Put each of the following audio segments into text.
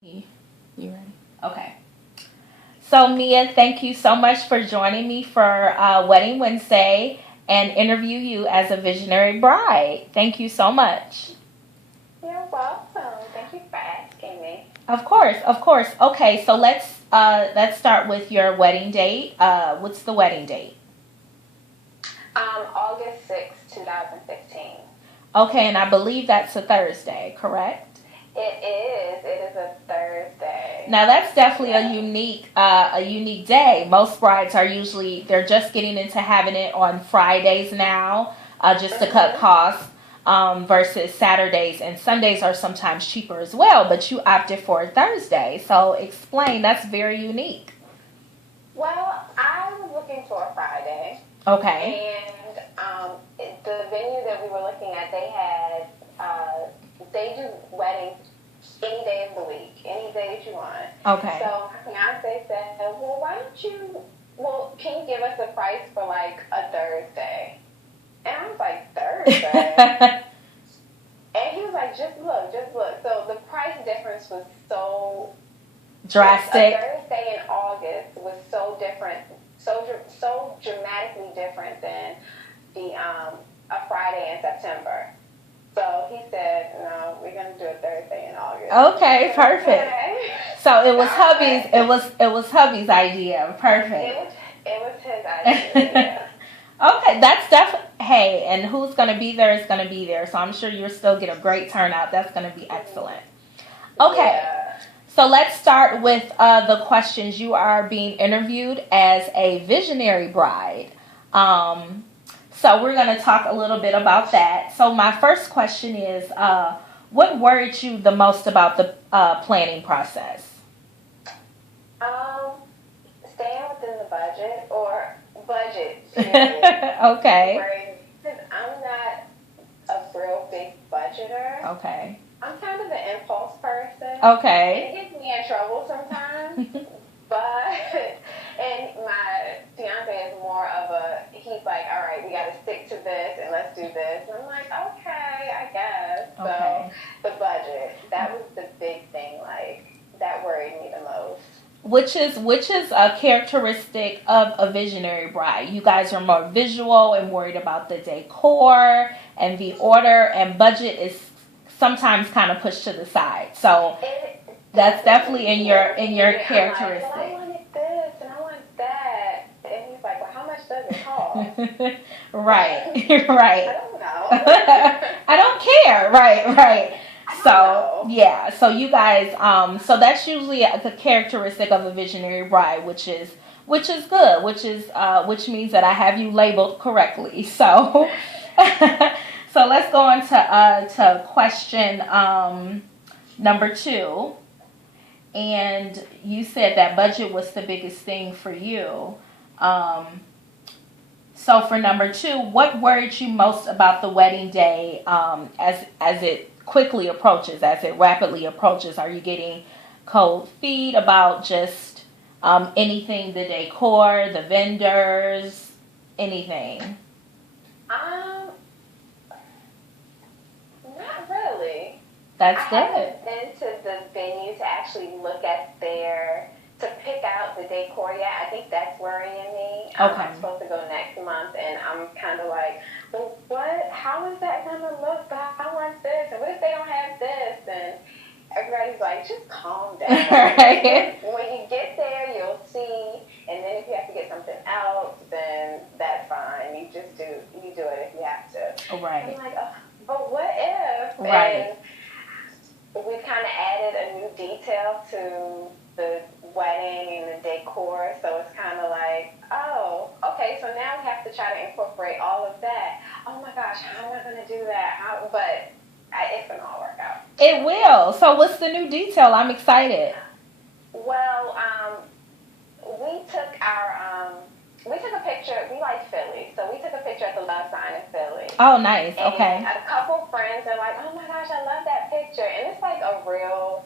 You ready? Okay. So, Mia, thank you so much for joining me for Wedding Wednesday and interview you as a visionary bride. Thank you so much. You're welcome. Thank you for asking me. Of course, of course. Okay, so let's start with your wedding date. What's the wedding date? August 6th, 2015. Okay, and I believe that's a Thursday, correct? It is. It is a Thursday. Now that's definitely a unique day. Most brides are usually they're just getting into having it on Fridays now, just to cut costs. Versus Saturdays and Sundays are sometimes cheaper as well, but you opted for a Thursday. So explain. That's very unique. Well, I was looking for a Friday. Okay. And the venue that we were looking at, they do weddings any day of the week, any day that you want. Okay. So my fiance said, well, can you give us a price for like a Thursday? And I was like, Thursday? And he was like, just look, just look. So the price difference was so Drastic. A Thursday in August was so different, so dramatically different than the a Friday in September. So he said, no, we're gonna do a Thursday in August. Okay, perfect. Okay. So it was hubby's. It was hubby's idea. Perfect. It was his idea. Okay, that's definitely. Hey, and who's gonna be there is gonna be there. So I'm sure you'll still get a great turnout. That's gonna be excellent. Okay. Yeah. So let's start with the questions. You are being interviewed as a visionary bride. So we're going to talk a little bit about that. So my first question is, what worried you the most about the planning process? Staying within the budget or budget. Period. Okay. Because I'm not a real big budgeter. Okay. I'm kind of an impulse person. Okay. It gets me in trouble sometimes. But, and my fiance is more of he's like, all right, we got to stick to this and let's do this. And I'm like, okay, I guess. Okay. So the budget, that was the big thing, like, that worried me the most. Which is a characteristic of a visionary bride. You guys are more visual and worried about the decor and the order, and budget is sometimes kind of pushed to the side. So that's definitely in your characteristic. Like, well, I wanted this and I want that, and he's like, well, how much does it cost? Right, right. I don't know. I don't care. Right. So yeah, so you guys, so that's usually the characteristic of a visionary bride, which is good, which means that I have you labeled correctly. So, so let's go on to question number 2. And you said that budget was the biggest thing for you. So for number 2, what worried you most about the wedding day as it quickly approaches, as it rapidly approaches? Are you getting cold feet about just anything, the decor, the vendors, anything? Not really. That's I good. haven't been to the venue to actually look at to pick out the decor yet. I think that's worrying me. Okay. I'm supposed to go next month, and I'm kind of like, well, how is that going to look? I want this, and what if they don't have this? And everybody's like, just calm down. Right. When you get there, you'll see, and then if you have to get something else, then that's fine. You do it if you have to. Right. I'm like, oh, but what if? Right. And we kind of added a new detail to the wedding and the decor, so it's kind of like, oh, okay, so now we have to try to incorporate all of that. Oh my gosh, how am I going to do that? But it's going to all work out. It will. So what's the new detail? I'm excited. Well, we took a picture. We like Philly, so we took a picture at the Love Sign in Philly. Oh, nice. And Okay. a couple friends are like, oh my gosh, I love that picture. And it's like a real,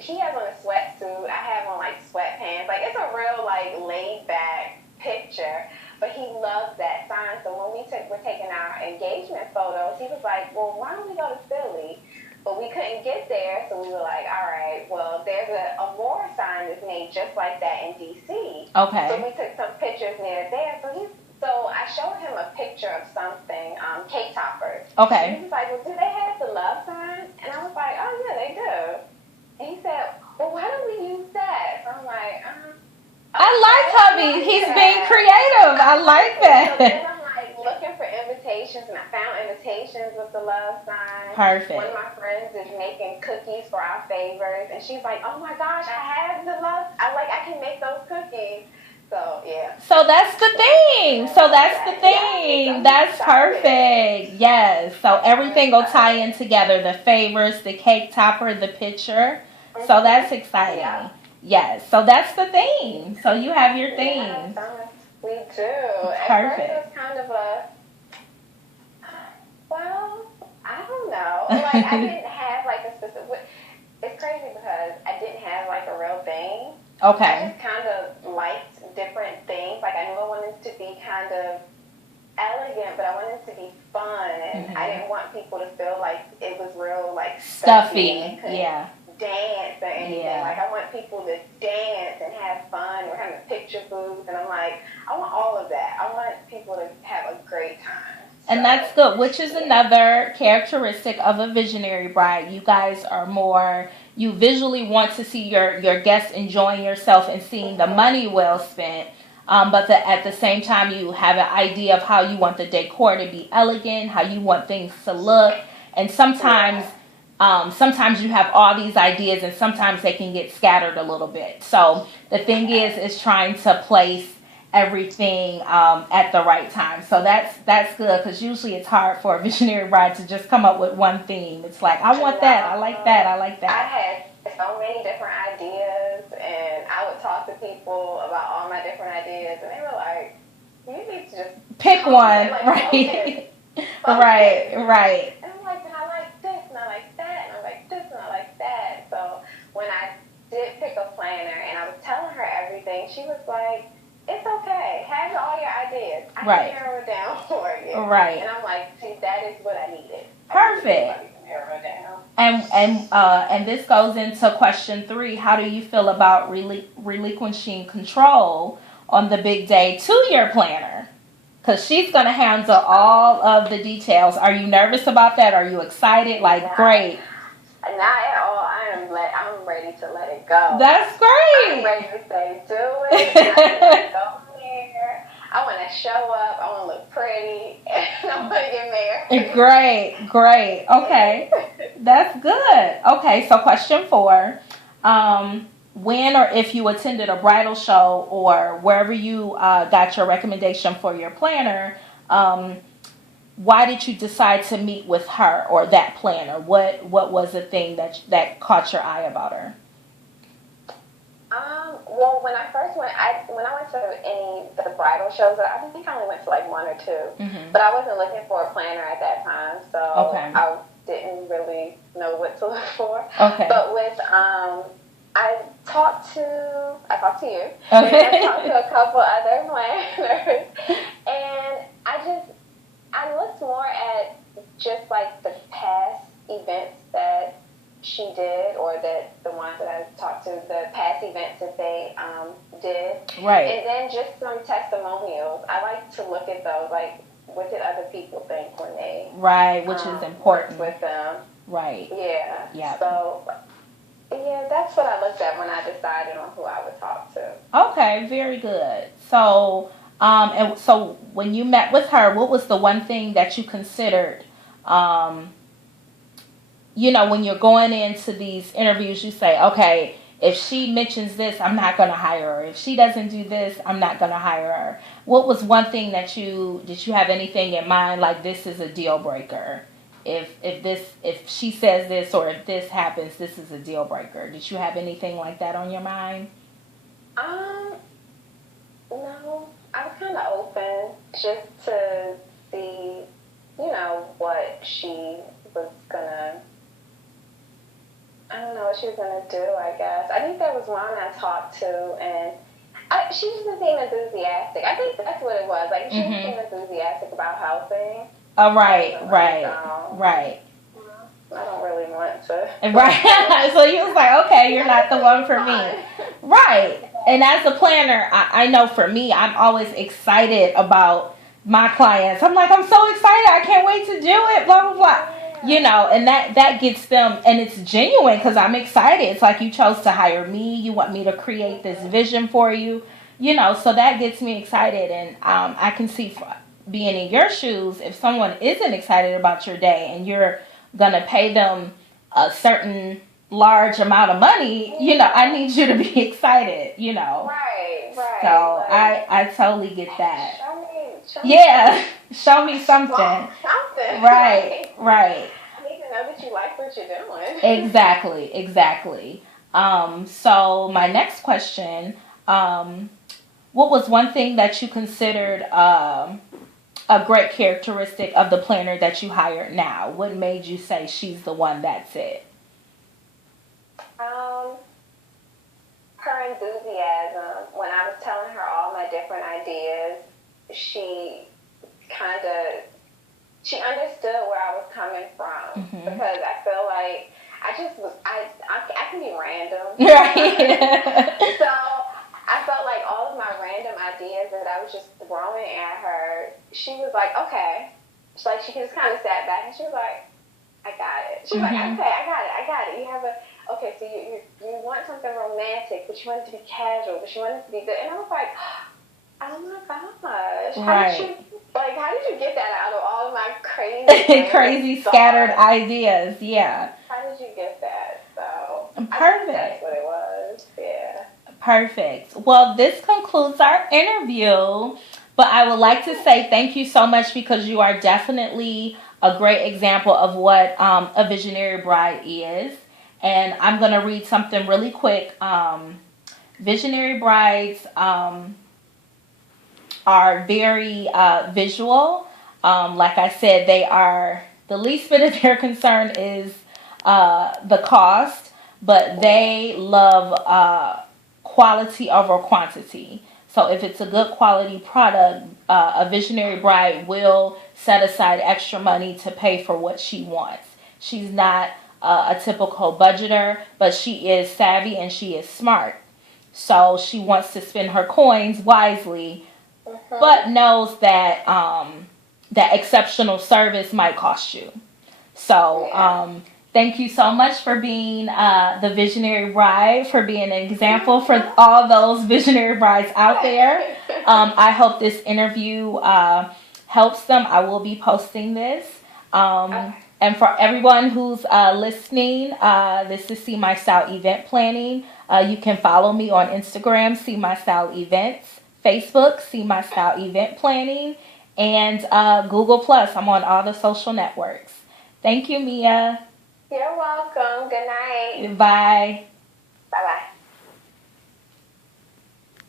he has on a sweatsuit. I have on like sweatpants. Like, it's a real like laid back picture. But he loves that sign. So when we're taking our engagement photos, he was like, well, why don't we go to Philly? But we couldn't get there, so we were like, all right. like, well, there's a Aurora sign that's made just like that in DC. Okay. So we took some pictures near there. So I showed him a picture of something, cake toppers. Okay. And he was like, well, do they have the love sign? And I was like, oh yeah, they do. And he said, well, why don't we use that? So I'm like, I like hubby. He's being creative. I like So then that. I'm like looking for invitations, and I found invitations with the love sign. Perfect. One of my friends is making cookies for our favors, and she's like, "Oh my gosh, I have the love. I can make those cookies." So yeah. So that's the thing. That's perfect. Yes. So everything will tie in together. The favors, the cake topper, the picture. So that's exciting. Yeah. Yes. So that's the theme. So you have your theme. We do. At Perfect. first it was kind of well, I don't know. Like I didn't have like a specific. It's crazy because I didn't have like a real thing. I Okay. just kind of liked different things. Like I knew I wanted to be kind of elegant, but I wanted it to be fun, and I didn't want people to feel like it was real like stuffy. And Stuffy. they couldn't Yeah. dance or anything. Yeah. Like I want people to dance and have fun. We're having a picture booth, and I'm like, I want all of that. I want people to have a great time. And that's good, which is another characteristic of a visionary bride. You guys are more, you visually want to see your guests enjoying yourself and seeing the money well spent. But at the same time, you have an idea of how you want the decor to be elegant, how you want things to look. And sometimes you have all these ideas, and sometimes they can get scattered a little bit. So the thing is trying to place everything at the right time. So that's good, because usually it's hard for a visionary bride to just come up with one theme. It's like, I want that, I like that, I like I that. had so many different ideas, and I would talk to people about all my different ideas, and they were like, you need to just Pick one, like, right? focus. Right. And I'm like, and I like this, and I like that, and I like this, and I like that. So when I did pick a planner, and I was telling her everything, she was like, it's okay. Have all your ideas. I Right. can narrow it down for you. Right. And I'm like, see, that is what I needed. Perfect. I can narrow it down. And this goes into question 3. How do you feel about relinquishing control on the big day to your planner? Because she's going to handle all of the details. Are you nervous about that? Are you excited? Like, great. Not at all. I'm ready to let it go. That's great. I'm ready to say, do it. I want to go there. I want to show up. I want to look pretty. And I want to get married. Great. Okay. That's good. Okay, so question 4. When or if you attended a bridal show or wherever you got your recommendation for your planner, why did you decide to meet with her or that planner? What was the thing that caught your eye about her? Well, when I first went, when I went to any of the bridal shows, I think I only went to like 1 or 2. Mm-hmm. But I wasn't looking for a planner at that time, so I didn't really know what to look for. Okay. But with I talked to you. Okay. And I talked to a couple other planners, and I looked more at just like the past events that she did, or that the ones that I talked to, the past events that they did. Right. And then just some testimonials. I like to look at those, like, what did other people think when they which is important with them. Right. Yeah. So yeah, that's what I looked at when I decided on who I would talk to. Okay, very good. So and so when you met with her, what was the one thing that you considered? When you're going into these interviews, you say, okay, if she mentions this, I'm not going to hire her. If she doesn't do this, I'm not going to hire her. What was one thing did you have anything in mind, like this is a deal breaker? If she says this, or if this happens, this is a deal breaker. Did you have anything like that on your mind? No, I was kind of open just to see, what she was gonna. I don't know what she was gonna do. I guess I think there was one I talked to, and she just didn't seem enthusiastic. I think that's what it was. Like she didn't seem enthusiastic about helping. Oh, right. I don't really want to. Right. So you was like, okay, okay, you're not the one for me. Right. And as a planner, I know for me, I'm always excited about my clients. I'm like, I'm so excited. I can't wait to do it, blah, blah, blah. You know, and that gets them, and it's genuine because I'm excited. It's like you chose to hire me. You want me to create this vision for you, you know, so that gets me excited. And I can see being in your shoes, if someone isn't excited about your day and you're going to pay them a certain large amount of money, you know, I need you to be excited, you know. Right, right. So like, I totally get that. Show Yeah, show me something. Something. Right, right. I need to know that you like what you're doing. Exactly, exactly. So my next question, what was one thing that you considered a great characteristic of the planner that you hired now? What made you say she's the one, that's it? Her enthusiasm. When I was telling her all my different ideas, she understood where I was coming from. Mm-hmm. Because I feel like I can be random. Right. So I felt like all of my random ideas that I was just throwing at her, she was like, okay. She just kind of sat back and she was like, I got it. She was like, okay, I got it. You have okay, so you want something romantic, but you want it to be casual, but you want it to be good. And I was like, oh my gosh. Right. How did you get that out of all of my crazy crazy scattered ideas? Yeah. How did you get that? So Perfect. I think that's what it was. Yeah. Perfect. Well, this concludes our interview, but I would like to say thank you so much because you are definitely a great example of what a visionary bride is. And I'm going to read something really quick. Visionary brides are very visual. Like I said, they are, the least bit of their concern is the cost, but they love quality over quantity. So if it's a good quality product, a visionary bride will set aside extra money to pay for what she wants. She's not a typical budgeter, but she is savvy and she is smart. So she wants to spend her coins wisely, but knows that that exceptional service might cost you. So thank you so much for being the visionary bride, for being an example for all those visionary brides out there. I hope this interview helps them. I will be posting this. And for everyone who's listening, this is See My Style Event Planning. You can follow me on Instagram, See My Style Events, Facebook, See My Style Event Planning, and Google+. I'm on all the social networks. Thank you, Mia. You're welcome. Good night. Bye.